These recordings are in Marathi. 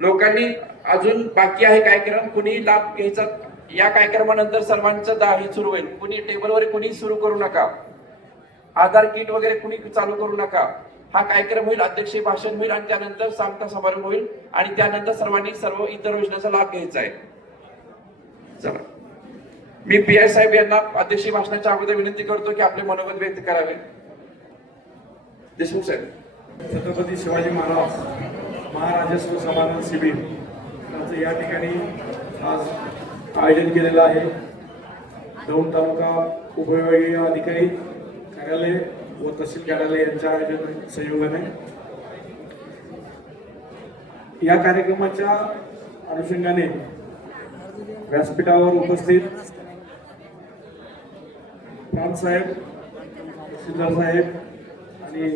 लोकांनी अजून बाकी आहे कार्यक्रम, कुणी लाभ घ्यायचा या कार्यक्रमानंतर सर्वांचं हे सुरू होईल. कुणी टेबलवर कुणी सुरू करू नका, आधार किट वगैरे कुणी चालू करू नका. हा कार्यक्रम होईल, अध्यक्षीय भाषण होईल आणि त्यानंतर सांगता समारंभ होईल आणि त्यानंतर सर्वांनी सर्व इतर योजनेचा लाभ घ्यायचा आहे. चला, मी पी.आय. साहेब यांना अध्यक्षीय भाषणाच्या अगोदर विनंती करतो की आपले मनोगत व्यक्त करावे. देशमुख साहेब. छत्रपती शिवाजी महाराज महाराजस्व सन्मान शिबिर याचं या ठिकाणी आज आयोजन केलेलं आहे. दौंड तालुका उपविभागीय अधिकारी कार्यालय व तहसील कार्यालय यांच्या आयोजन सहयोगाने या कार्यक्रमाच्या अनुषंगाने व्यासपीठावर उपस्थित प्रांत साहेब, सिद्धार्थ साहेब आणि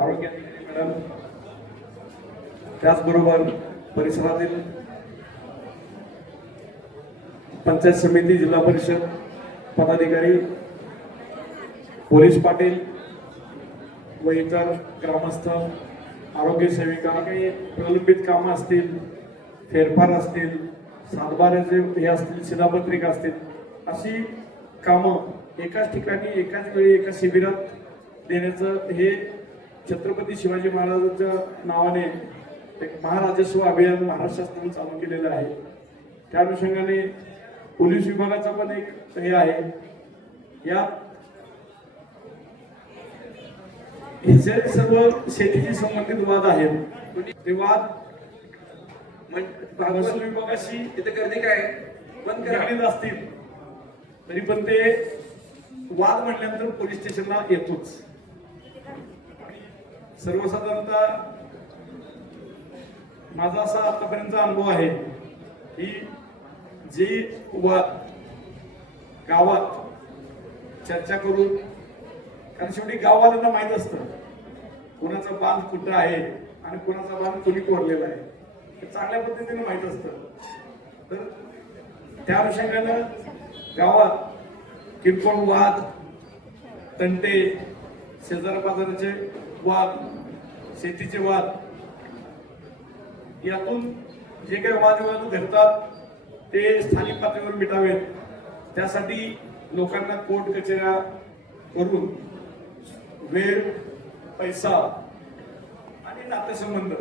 तालुक्यातील मॅडम, त्याचबरोबर परिसरातील पंचायत समिती, जिल्हा परिषद पदाधिकारी, पोलीस पाटील व इतर ग्रामस्थ, आरोग्य सेविका, काही प्रलंबित कामं असतील, फेरफार असतील, सातबाऱ्याचे हे असतील, शिधापत्रिका असतील, अशी कामं एकाच ठिकाणी एकाच वेळी एका शिबिरात देण्याचं हे छत्रपती शिवाजी महाराजांच्या नावाने एक महाराजस्व अभियान महाराष्ट्र शासनाने चालू केलेलं आहे. त्या अनुषंगाने पोलीस विभागाचा पण एक हे आहे. या हे सर्व शेतीशी संबंधित वाद आहेत. ते वाद महसूल विभागाशी तिथे गर्दी काय बंद निगडीत असतील तरी पण ते वाद म्हटल्यानंतर पोलीस स्टेशनला येतोच. सर्वसाधारणतः माझा असा आतापर्यंतचा अनुभव आहे की जी वाद गावात चर्चा करून, कारण शेवटी गाववाल्यांना माहित असतं कोणाचा बांध कुठं आहे आणि कोणाचा बांध कोणी कोरलेला आहे, हे चांगल्या पद्धतीने माहित असतं. तर त्या अनुषंगानं गावात किरकोळ वाद, तंटे, शेजार पाजाराचे वाद, शेतीचे वाद, यातून जे काही वादविवाद घडतात ते स्थानिक पातळीवर मिटावेत. त्यासाठी लोकांना कोर्ट कचेऱ्या करून वेळ, पैसा आणि नातेसंबंध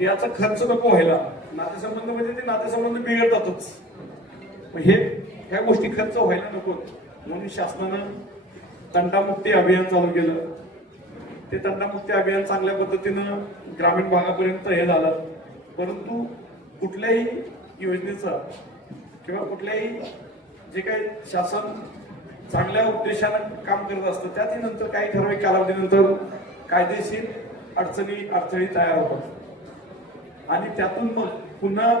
याचा खर्च नको व्हायला. नातेसंबंध म्हणजे ते नातेसंबंध बिघडतातच. ह्या गोष्टी खर्च व्हायला नको म्हणून शासनानं तंटामुक्ती अभियान चालू केलं. ते तंटामुक्ती अभियान चांगल्या पद्धतीनं ग्रामीण भागापर्यंत हे झालं. परंतु कुठल्याही योजनेचा किंवा कुठल्याही जे काही शासन चांगल्या उद्देशानं काम करत असतं त्यात नंतर काही ठराविक कालावधीनंतर कायदेशीर अडचणी तयार होतात आणि त्यातून मग पुन्हा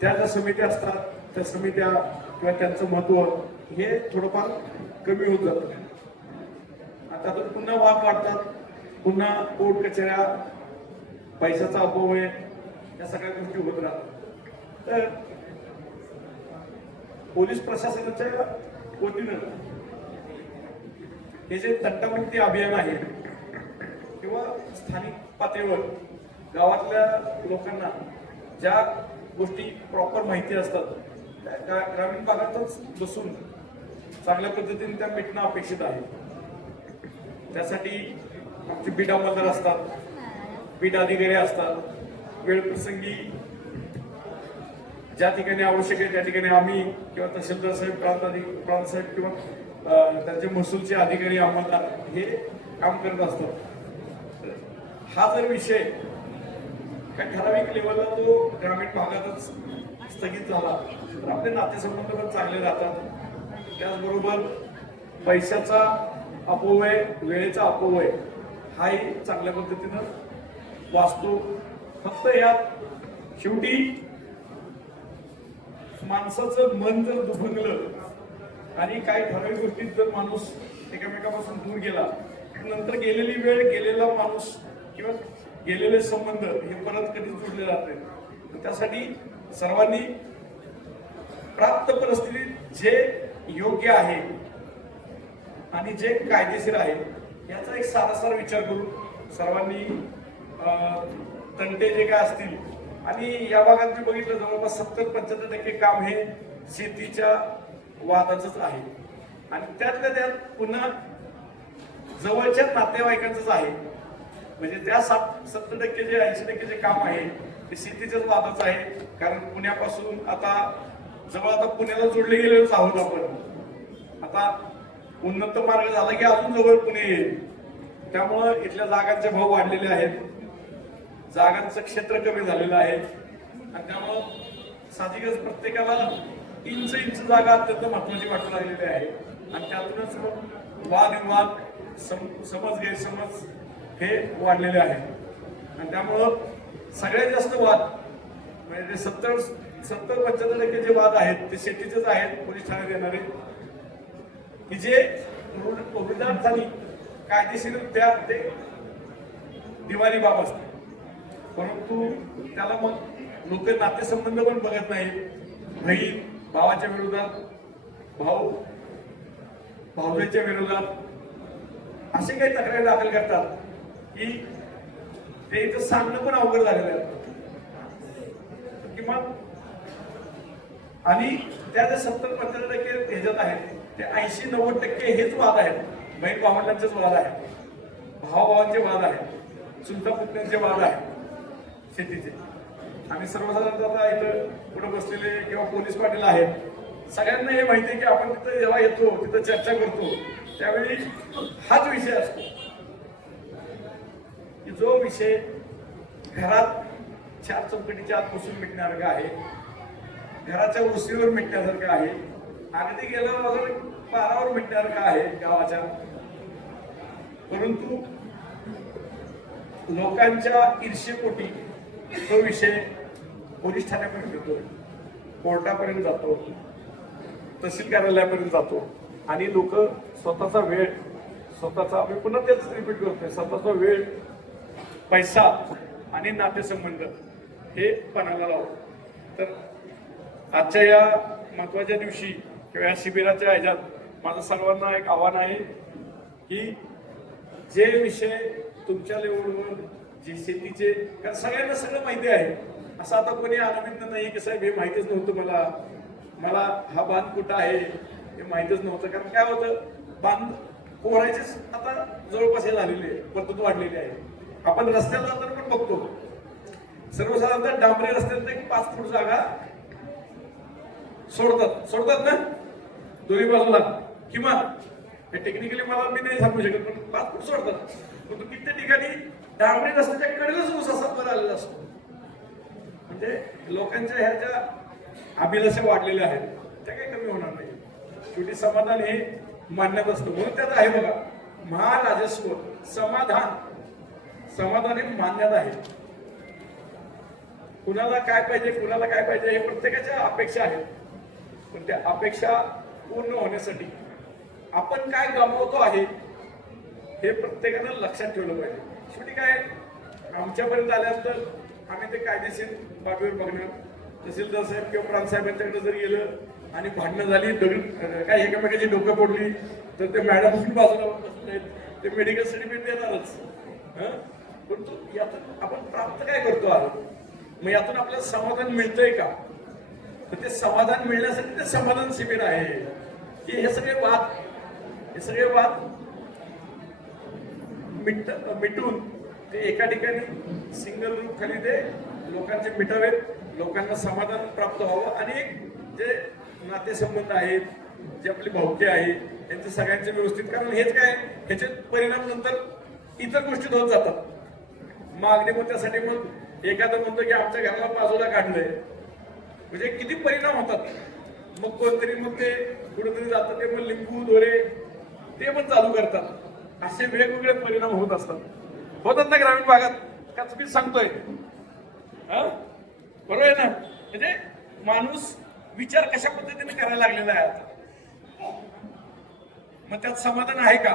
त्या ज्या समित्या असतात त्या समित्या किंवा त्यांचं महत्व हे थोडंफार कमी होत जातं. त्यातून पुन्हा वाद वाढतात, पुन्हा कोर्ट कचेऱ्या, पैशाचा अपव्यय, या सगळ्या गोष्टी होत राहतात. तर पोलीस प्रशासनाच्या वतीनं हे जे तंटामुक्ती अभियान आहे किंवा स्थानिक पातळीवर गावातल्या लोकांना ज्या गोष्टी प्रॉपर माहिती असतात त्या ग्रामीण भागातच बसून चांगल्या पद्धतीने त्या मिटणं अपेक्षित आहे. त्यासाठी आमचे बीट अंमलदार असतात, बीट अधिकारी असतात. वेळ प्रसंगी ज्या ठिकाणी आवश्यक आहे त्या ठिकाणी आम्ही किंवा तहसीलदार साहेब, प्रांत साहेब किंवा त्यांचे महसूलचे अधिकारी अंमलदार हे काम करत असतात. हा जर विषय काही ठराविक लेवलला तो ग्रामीण भागातच स्थगित झाला तर आपले नातेसंबंध पण चांगले राहतात. त्याचबरोबर पैशाचा अपव्यय, वेळेचा अपव्यय हाही चांगल्या पद्धतीनं वाचतो. फक्त यात शेवटी माणसाचं मन जर दुभंगलं आणि काही ठराविक गोष्टीत जर माणूस एकमेकापासून दूर गेला नंतर गेलेली वेळ, गेलेला माणूस किंवा गेलेले संबंध हे परत कधीच जोडले जात नाही. त्यासाठी सर्वांनी प्राप्त परिस्थितीत जे योग्य आहे आणि जे कायदेशीर आहे याचा एक सारासार विचार करून सर्वांनी तंटे जे काय असतील, आणि या भागात मी बघितलं जवळपास 70-75% काम हे शेतीच्या वादाचंच आहे. आणि त्यातल्या त्यात पुन्हा जवळच्या नातेवाईकांचंच आहे. म्हणजे त्या 70% जे 80% जे काम आहे ते शेतीच्याच वादाचं आहे. कारण पुण्यापासून आता पुण्याला जोडले गेलेलोच आहोत आपण. आता उन्नत मार्ग झाला की अजून जवळ पुणे येईल. त्यामुळं इथल्या जागांचे भाव वाढलेले आहेत, जागांचं क्षेत्र कमी झालेलं आहे, आणि त्यामुळं साहजिकच प्रत्येकाला इंच जागा अत्यंत महत्वाची वाटू लागलेली आहे. आणि त्यातूनच मग वादविवाद, समज गैरसमज हे वाढलेले आहेत. आणि त्यामुळं सगळ्यात जास्त वाद म्हणजे 70-75% जे वाद आहेत ते शेतीचेच आहेत. पोलीस ठाण्यात येणारे की जे विधार्थांनी कायदेशीररित्या ते दिवाणी बाब असते, परंतु त्याला मग लोक नातेसंबंध पण बघत नाही. बहीण भावाच्या विरोधात, भाऊ भाऊच्या विरोधात असे काही तक्रारी दाखल करतात की ते इथं सांगणं पण अवघड झालेलं आहे. किंवा आणि त्या जे 70-75% ह्याच्यात आहेत ते 80-90% हेच वाद आहेत. बहीण भावंडांचेच वाद आहेत, भावाभावांचे वाद आहेत, चुलता पुतण्यांचे वाद आहेत शेतीचे. आणि सर्वसाधारणतः आता इथं पुढे बसलेले किंवा पोलीस पाटील आहेत, सगळ्यांना हे माहिती आहे की आपण तिथं जेव्हा येतो तिथं चर्चा करतो त्यावेळी हाच विषय असतो की जो विषय घरात 4 चौकटीच्या आत बसून मिटण्यासारखा आहे, घराच्या उशीवर मिटण्यासारखं आहे, अगदी गेलं वगैरे पारावर मिटण्यासारखं आहे गावाच्या. परंतु लोकांच्या ईर्षेपोटी तो विषय पोलीस ठाण्यापर्यंत येतो, कोर्टापर्यंत जातो, तहसील कार्यालयापर्यंत जातो, आणि लोक स्वतःचा वेळ, मी पुन्हा तेच रिपीट करतोय, स्वतःचा वेळ, पैसा आणि नातेसंबंध हे पणाला लावतो. तर आजच्या या महत्वाच्या दिवशी किंवा या शिबिराच्या ह्याच्यात माझं सर्वांना एक आव्हान आहे की जे विषय तुमच्या लेवलवर, जे शेतीचे, कारण सगळ्यांना सगळं माहिती आहे, असं आता कोणी अनभिज्ञ नाही की साहेब हे माहितीच नव्हतं मला हा बांध कुठं आहे हे माहितीच नव्हतं. कारण काय होतं, बांध पोहायचेच आता जवळपास हे झालेले आहे, पद्धत वाढलेली आहे. आपण रस्त्याला जाताना पण बघतो, सर्वसाधारणतः डांबरी रस्त्यात एक 5 फूट जागा सोडतात ना दोन्ही बाजूला, किंवा टेक्निकली मी नाही सांगू शकत, पण 5 फूट सोडतात. परंतु कित्येक ठिकाणी डांबरी रस्त्याच्या कडेलाच ऊस असा वर आलेला असतो. म्हणजे लोकांच्या ह्या ज्या अभिलाषा वाढलेल्या आहेत त्या काही कमी होणार नाही. शेवटी समाधान हे मान्यत असतं, म्हणून त्यात आहे बघा, महाराजस्व समाधान हे मान्यता आहे. कुणाला काय पाहिजे हे प्रत्येकाच्या अपेक्षा आहेत, पण त्या अपेक्षा पूर्ण होण्यासाठी आपण काय गमावतो आहे हे प्रत्येकानं लक्षात ठेवलं पाहिजे. शेवटी काय, आमच्यापर्यंत आल्यानंतर आम्ही ते कायदेशीर बाबीवर बघणार. तहसीलदार साहेब किंवा प्रांतसाहेबांच्याकडे जर गेलं आणि भांडणं झाली, काय एकामेकाची डोकं पडली, तर ते मॅडम बाजूला बसले, ते मेडिकल सर्टिफिकेट देणारच. परंतु यातून आपण प्राप्त काय करतो आहोत, मग यातून आपल्याला समाधान मिळतंय का? तर ते समाधान मिळण्यासाठी ते समाधान शिबिर आहे की हे सगळे वाद मिटून ते एका ठिकाणी सिंगल रूप खाली ते लोकांचे मिटावेत, लोकांना समाधान प्राप्त व्हावं, आणि जे नातेसंबंध आहेत, जे आपले भावके आहेत त्यांचे सगळ्यांचे व्यवस्थित. कारण हेच काय, ह्याचे परिणाम नंतर इतर गोष्टीत होत जातात. मागणी मग त्यासाठी मग एखादं म्हणतो की आमच्या घराला बाजूला काढलंय, म्हणजे किती परिणाम होतात. मग कोणतरी मग ते कुठेतरी जातं, ते मग लिंबू दोरे ते पण चालू करतात. असे वेगवेगळे परिणाम होत असतात ना ग्रामीण भागात, का तुम्ही सांगतोय बरोबर आहे ना? म्हणजे माणूस विचार कशा पद्धतीने करायला लागलेला आहे आता. मग त्यात समाधान आहे का?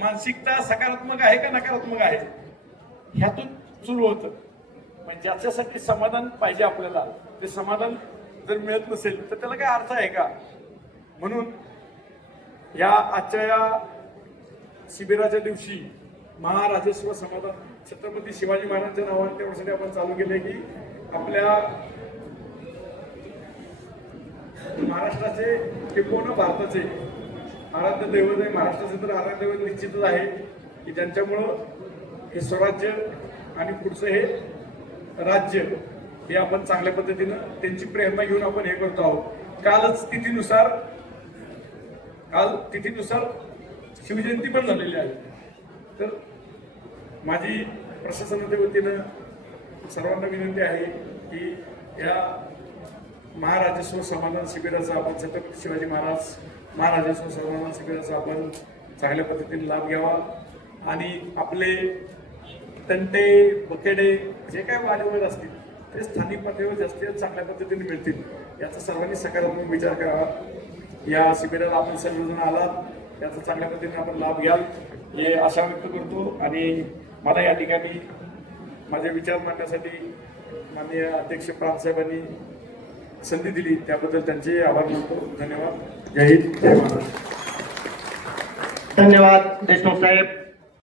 मानसिकता सकारात्मक आहे का नकारात्मक आहे? ह्यातून सुरू होतं. म्हणजे ज्याच्यासाठी समाधान पाहिजे आपल्याला, ते समाधान जर मिळत नसेल तर त्याला काय अर्थ आहे का? म्हणून या आजच्या या शिबिराच्या दिवशी महाराजस्व समाधान छत्रपती शिवाजी महाराजांच्या नावाने तेवढ्यासाठी आपण चालू केले की आपल्या महाराष्ट्राचे किंबहुना भारताचे आराध्य दैवत आहे. महाराष्ट्राचे तर आराध्य दैवत निश्चितच आहे की ज्यांच्यामुळं हे स्वराज्य आणि पुढचं हे राज्य हे आपण चांगल्या पद्धतीनं त्यांची प्रेरणा घेऊन आपण हे करतो आहोत. काल तिथीनुसार शिवजयंती पण झालेली आहे. तर माझी प्रशासनाच्या वतीनं सर्वांना विनंती आहे की या महाराजस्व समाधान शिबिराचा आपण छत्रपती शिवाजी महाराजस्व समाधान शिबिराचा आपण चांगल्या पद्धतीने लाभ घ्यावा आणि आपले तंटे बकेडे जे काय वादविवाद असतील ते स्थानिक पातळीवर जास्तीत चांगल्या पद्धतीने मिळतील याचा सर्वांनी सकारात्मक विचार करावा. या शिबिराला आपण सर्वजण आलात याचा चांगल्या पद्धतीने आपण लाभ घ्याल हे आशा व्यक्त करतो. आणि मला या ठिकाणी माझे विचार मांडण्यासाठी माननीय अध्यक्ष प्रांतसाहेबांनी संधी दिली त्याबद्दल त्यांचे आभार मानतो. धन्यवाद. जय हिंद, जय महाराष्ट्र. धन्यवाद देशमुख साहेब.